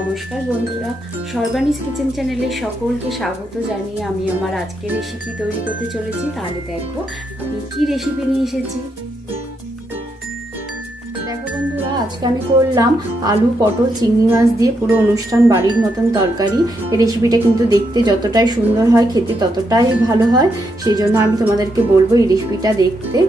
নমস্কার বন্ধুরা, সর্বাণীস কিচেন চ্যানেলে সকলকে স্বাগত জানিয়ে আমি আমার আজকের রেসিপি তৈরি করতে চলেছি। তাহলে দেখো আমি কি রেসিপি নিয়ে এসেছি। দেখো বন্ধুরা, আজকে আমি করলাম আলু পটল চিংড়ি মাছ দিয়ে পুরো অনুষ্ঠান বাড়ির মতন তরকারি। এই রেসিপিটা কিন্তু দেখতে যতটাই সুন্দর হয় খেতে ততটাই ভালো হয়। সেই জন্য আমি তোমাদেরকে বলবো এই রেসিপিটা দেখতে।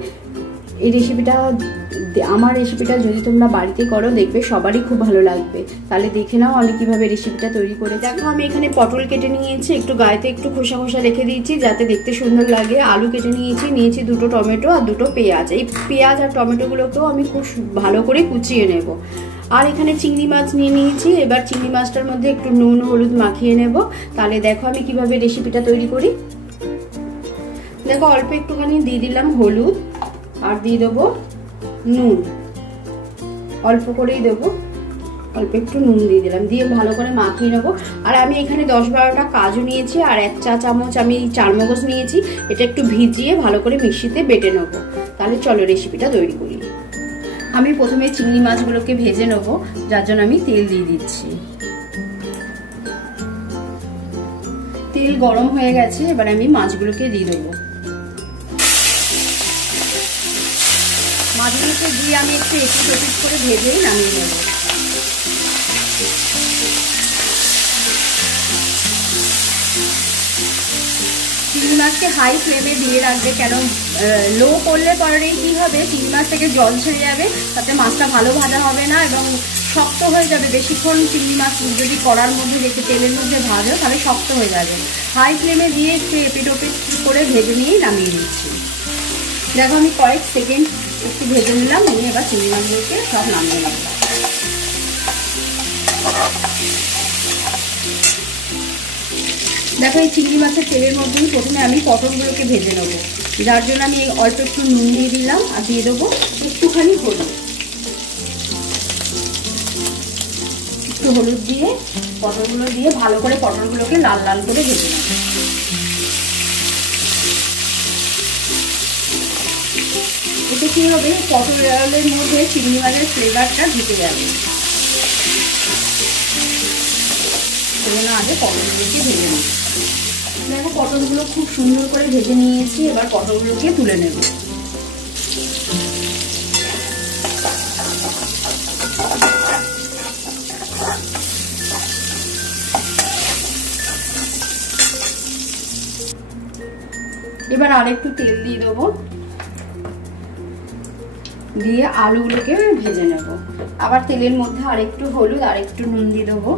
আমার রেসিপিটা যদি তোমরা বাড়িতে করো দেখবে সবারই খুব ভালো লাগবে। তাহলে দেখে নাও আমি কিভাবে রেসিপিটা তৈরি করে। দেখো আমি এখানে পটল কেটে নিয়েছি, একটু গায়েতে একটু খোসা খোসা রেখে দিয়েছি যাতে দেখতে সুন্দর লাগে। আলু কেটে নিয়েছি দুটো টমেটো আর দুটো পেঁয়াজ। এই পেঁয়াজ আর টমেটোগুলোকেও আমি খুব ভালো করে কুচিয়ে নেব। আর এখানে চিংড়ি মাছ নিয়ে নিয়েছি। এবার চিংড়ি মাছটার মধ্যে একটু নুন হলুদ মাখিয়ে নেব। তাহলে দেখো আমি কিভাবে রেসিপিটা তৈরি করি। দেখো অল্প একটুখানি দিয়ে দিলাম হলুদ আর দিয়ে দেবো নুন, অল্প করেই দেবো, অল্প একটু নুন দিয়ে দিলাম, দিয়ে ভালো করে মাখিয়ে নেবো। আর আমি এখানে 10-12টা কাজু নিয়েছি আর 1 চা চামচ আমি চারমগজ নিয়েছি। এটা একটু ভিজিয়ে ভালো করে মিক্সিতে বেটে নেবো। তাহলে চলো রেসিপিটা তৈরি করি। আমি প্রথমে চিংড়ি মাছগুলোকে ভেজে নেবো, যার জন্য আমি তেল দিয়ে দিচ্ছি। তেল গরম হয়ে গেছে, এবার আমি মাছগুলোকে দিয়ে দেবো। মাছগুলোকে দিয়ে আমি একটু এপিট ওপিট করে ভেজেই নামিয়ে নেব। চিংড়ি মাছকে হাই ফ্লেমে দিয়ে রাখবে, কেন লো করলে পরে কি হবে, চিংড়ি মাছ থেকে জল ছেড়ে যাবে, তাতে মাছটা ভালো ভাজা হবে না এবং শক্ত হয়ে যাবে। বেশিক্ষণ চিংড়ি মাছ যদি কড়ার মধ্যে রেখে তেলের মধ্যে ভাজো তাহলে শক্ত হয়ে যাবে। হাই ফ্লেমে দিয়ে একটু এপিট ওপিট করে ভেজে নিয়েই নামিয়ে নিচ্ছি। দেখো আমি কয়েক সেকেন্ড একটু ভেজে নিলাম, নিয়ে এবার চিংড়ি মাছগুলোকে সব নামিয়ে নেব। দেখো এই চিংড়ি মাছের তেলের মধ্যেই প্রথমে আমি পটলগুলোকে ভেজে নেবো, যার জন্য আমি অল্প একটু নুন দিয়ে দিলাম আর দিয়ে দেবো একটুখানি হলুদ। একটু হলুদ দিয়ে পটলগুলো দিয়ে ভালো করে পটলগুলোকে লাল লাল করে ভেজে নেব। এতে কি হবে, পটলের মধ্যে চিংড়ি মাছের ফ্লেভারটা ঢুকে যাবে। সেজন্য আগে পটলগুলোকে ভেজে নেব। দেখো পটলগুলো খুব সুন্দর করে ভেজে নিয়েছি, এবার পটলগুলোকে তুলে নেব। এবার আরেকটু তেল দিয়ে দেবো, দিয়ে আলুগুলোকে ভেজে নেব। আবার তেলের মধ্যে আরেকটু হলুদ আর একটু নুন দিয়ে দেবো।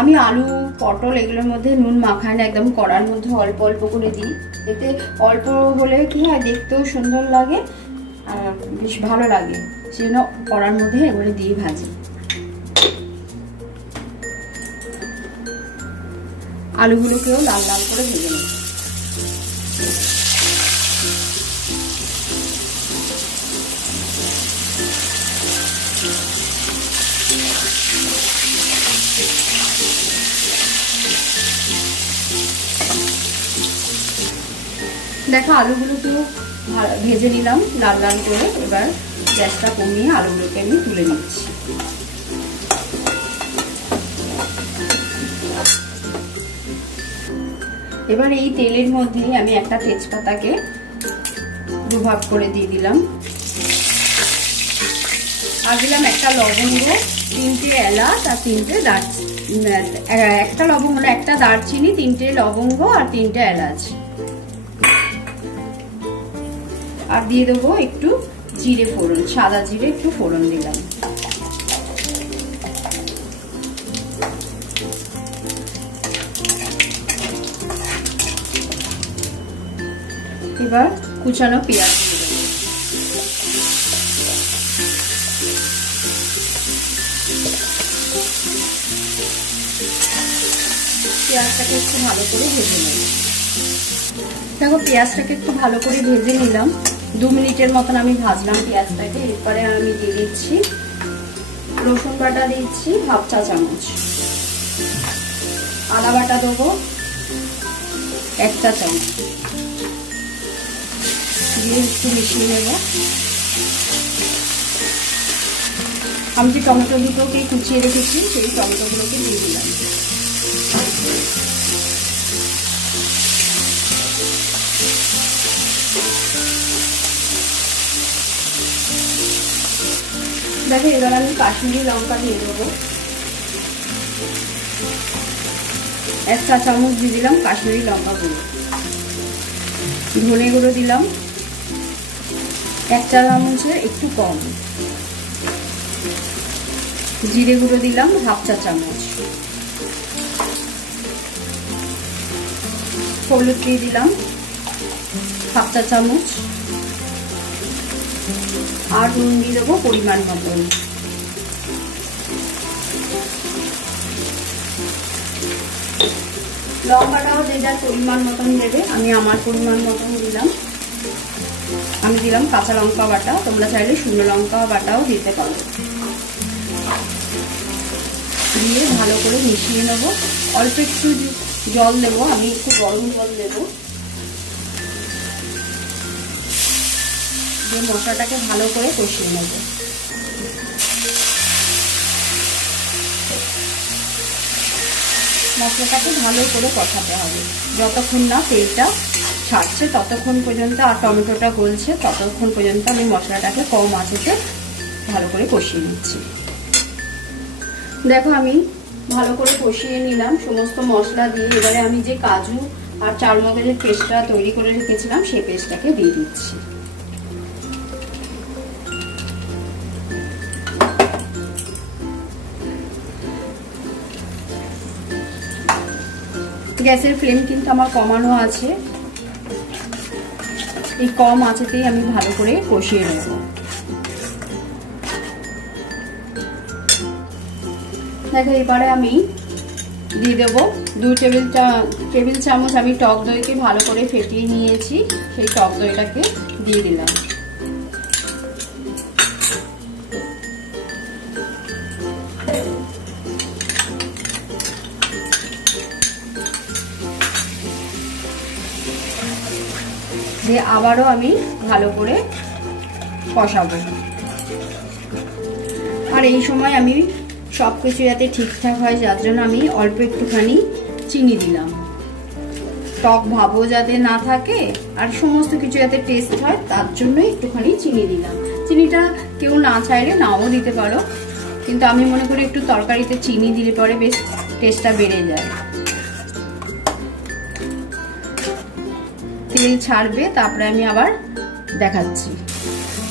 আমি আলু পটল এগুলোর মধ্যে নুন মাখাই না, একদম কড়ার মধ্যে অল্প অল্প করে দিই। এতে অল্প হলে কি হয়, দেখতেও সুন্দর লাগে আর বেশ ভালো লাগে। সেজন্য কড়ার মধ্যে এবারে দিয়ে ভাজি। আলুগুলোকেও লাল লাল করে ভেজে নেব। দেখো আলুগুলোকেও ভেজে নিলাম লাল লাল করে। এবার গ্যাসটা কমিয়ে আলুগুলোকে আমি তুলে নিচ্ছি। এবার এই তেলের মধ্যে আমি একটা তেজপাতাকে দুভাগ করে দিয়ে দিলাম, আর দিলাম একটা লবঙ্গ, 3টে এলাচ আর 3টে একটা লবঙ্গ না, একটা দারচিনি, 3টে লবঙ্গ আর 3টে এলাচ। আর দিয়ে দেবো একটু জিরে ফোড়ন, সাদা জিরে একটু ফোড়ন দিলাম। এবার কুচানো পেঁয়াজ দিয়ে দেবো। পেঁয়াজটাকে একটু ভালো করে ভেজে নেব। দেখো পেঁয়াজটাকে একটু ভালো করে ভেজে নিলাম, 2 মিনিটের মতন আমি ভাজলাম পেঁয়াজটাকে। এরপরে আমি দিয়ে দিচ্ছি রসুন বাটা, দিচ্ছি 1/2 চা চামচ, আদা বাটা দেবো 1 চা চামচ, দিয়ে একটু মিশিয়ে নেব। আমি যে টমেটো দুটোকে কুচিয়ে রেখেছি সেই টমেটোগুলোকে দিয়ে দিলাম। দেখো এবার আমি কাশ্মীরি লঙ্কা দিয়ে দেবো, 1 চা চামচ দিয়ে দিলাম কাশ্মীরি লঙ্কা গুঁড়ো। ধনে গুঁড়ো দিলাম 1 চা চামচের একটু কম। জিরে গুঁড়ো দিলাম 1/2 চা চামচ। হলুদ দিয়ে দিলাম 1/2 চা চামচ। আর নুন দিয়ে দেবো পরিমাণ মতন। লঙ্কাটাও যে যার পরিমাণ মতন দেবে, আমি আমার পরিমাণ মতন দিলাম। আমি দিলাম কাঁচা লঙ্কা বাটা, তোমরা চাইলে শুকনো লঙ্কা বাটাও দিতে পারো। দিয়ে ভালো করে মিশিয়ে নেবো। অল্প একটু জল দেবো, আমি একটু গরম জল দেবো। দিয়ে মশলাটাকে ভালো করে কষিয়ে নেবো। মশলাটাকে ভালো করে কষাতে হবে যতক্ষণ না তেলটা ছাড়ছে ততক্ষণ পর্যন্ত, আর টমেটোটা গলছে ততক্ষণ পর্যন্ত আমি মশলাটাকে কম আঁচেতে ভালো করে কষিয়ে নিচ্ছি। দেখো আমি ভালো করে কষিয়ে নিলাম সমস্ত মশলা দিয়ে। এবারে আমি যে কাজু আর চারমগজের পেস্টটা তৈরি করে রেখেছিলাম সেই পেস্টটাকে দিয়ে দিচ্ছি। গ্যাসের ফ্লেম কিন্তু আমার কমানো আছে, এই কম আঁচেতেই আমি ভালো করে কষিয়ে নেব। দেখো এবারে আমি দিয়ে দেবো 2 টেবিল চামচ আমি টক দইকে ভালো করে ফেটিয়ে নিয়েছি, সেই টক দইটাকে দিয়ে দিলাম। দিয়ে আবারও আমি ভালো করে কষাবো। আর এই সময় আমি সবকিছু যাতে ঠিকঠাক হয় যার জন্য আমি অল্প একটুখানি চিনি দিলাম। টক ভাবও যাতে না থাকে আর সমস্ত কিছু যাতে টেস্ট হয় তার জন্য একটুখানি চিনি দিলাম। চিনিটা কেউ না চাইলে নাও দিতে পারো, কিন্তু আমি মনে করি একটু তরকারিতে চিনি দিলে পরে বেশ টেস্টটা বেড়ে যায়। তেল ছাড়বে তারপরে আমি আবার দেখাচ্ছি।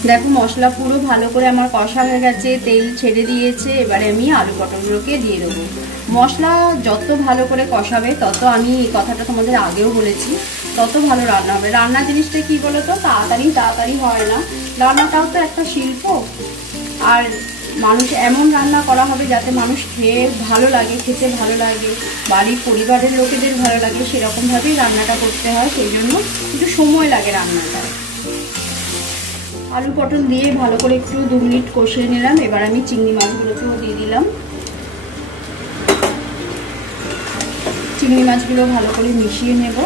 দেখো মশলা পুরো ভালো করে আমার কষা হয়ে গেছে, তেল ছেড়ে দিয়েছে। এবারে আমি আলু পটলগুলোকে দিয়ে দেবো। মশলা যত ভালো করে কষাবে তত, আমি এই কথাটা তোমাদের আগেও বলেছি, তত ভালো রান্না হবে। রান্না জিনিসটা কি বলতো, তাড়াতাড়ি হয় না। রান্নাটাও তো একটা শিল্প। আর মানুষ এমন রান্না করা হবে যাতে মানুষ খেয়ে ভালো লাগে, খেতে ভালো লাগে, বাড়ির পরিবারের লোকেদের ভালো লাগে, সেরকমভাবেই রান্নাটা করতে হয়। সেই জন্য একটু সময় লাগে রান্নাটা। আলু পটল দিয়ে ভালো করে একটু 2 মিনিট কষিয়ে নিলাম। এবার আমি চিংড়ি মাছগুলোকেও দিয়ে দিলাম। চিংড়ি মাছগুলো ভালো করে মিশিয়ে নেব।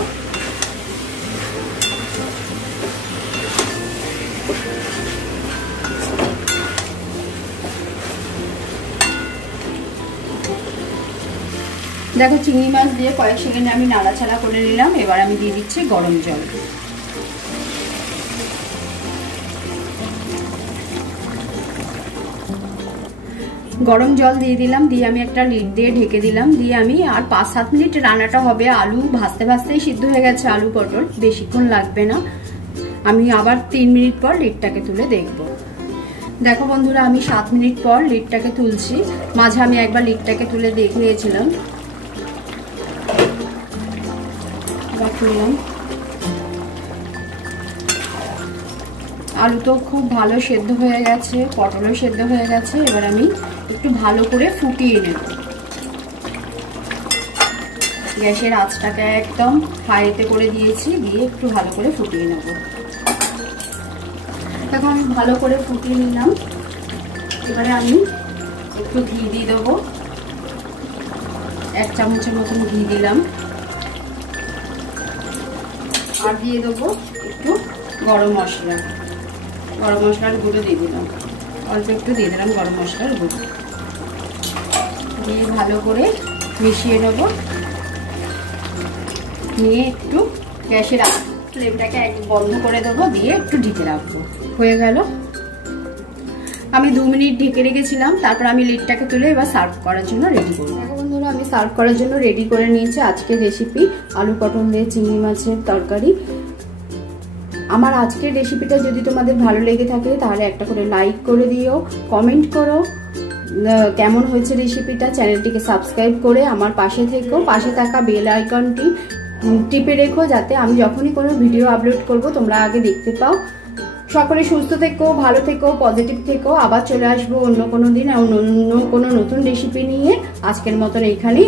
দেখো চিংড়ি মাছ দিয়ে কয়েক সেকেন্ডে আমি নাড়াচাড়া করে নিলাম। এবার আমি দিয়ে দিচ্ছি গরম জল। গরম জল দিয়ে দিলাম, দিয়ে আমি একটা লিড দিয়ে ঢেকে দিলাম। দিয়ে আমি আর 5-7 মিনিট রান্নাটা হবে। আলু ভাজতে ভাজতেই সিদ্ধ হয়ে গেছে আলু পটল, বেশিক্ষণ লাগবে না। আমি আবার 3 মিনিট পর লিডটাকে তুলে দেখব। দেখো বন্ধুরা আমি 7 মিনিট পর লিডটাকে তুলছি। মাঝে আমি একবার লিডটাকে তুলে দেখিয়েছিলাম। আবার তুললাম। আলু তো খুব ভালো সেদ্ধ হয়ে গেছে, পটলও সেদ্ধ হয়ে গেছে। এবার আমি একটু ভালো করে ফুটিয়ে নেব। গ্যাসের আঁচটাকে একদম হাইতে করে দিয়েছি, দিয়ে একটু ভালো করে ফুটিয়ে নেব। দেখো আমি ভালো করে ফুটিয়ে নিলাম। এবারে আমি একটু ঘি দিয়ে দেবো। 1 চামচের মতন ঘি দিলাম। আর দিয়ে দেবো একটু গরম মশলার গুঁড়ো দিয়ে দিলাম অল্প একটু দিয়ে দিলাম গরম মশলার গুঁড়ো, দিয়ে ভালো করে মিশিয়ে নেব। নিয়ে একটু গ্যাসের ফ্লেমটাকে বন্ধ করে দেবো, দিয়ে একটু ঢেকে রাখবো। হয়ে গেল, আমি 2 মিনিট ঢেকে রেখেছিলাম, তারপর আমি লিডটাকে তুলে এবার সার্ভ করার জন্য রেডি করবো। দেখো বন্ধুরা, আমি সার্ভ করার জন্য রেডি করে নিয়েছি আজকের রেসিপি আলু পটল দিয়ে চিংড়ি মাছের তরকারি। আমার আজকের রেসিপিটা যদি তোমাদের ভালো লেগে থাকে তাহলে একটা করে লাইক করে দিও, কমেন্ট করো কেমন হয়েছে রেসিপিটা। চ্যানেলটিকে সাবস্ক্রাইব করে আমার পাশে থেকো, পাশে থাকা বেল আইকনটি টিপে রেখো যাতে আমি যখনই কোনো ভিডিও আপলোড করব তোমরা আগে দেখতে পাও। সকলে সুস্থ থেকো, ভালো থেকো, পজিটিভ থেকো। আবার চলে আসবো অন্য কোনো দিন অন্য কোনো নতুন রেসিপি নিয়ে। আজকের মতন এইখানেই।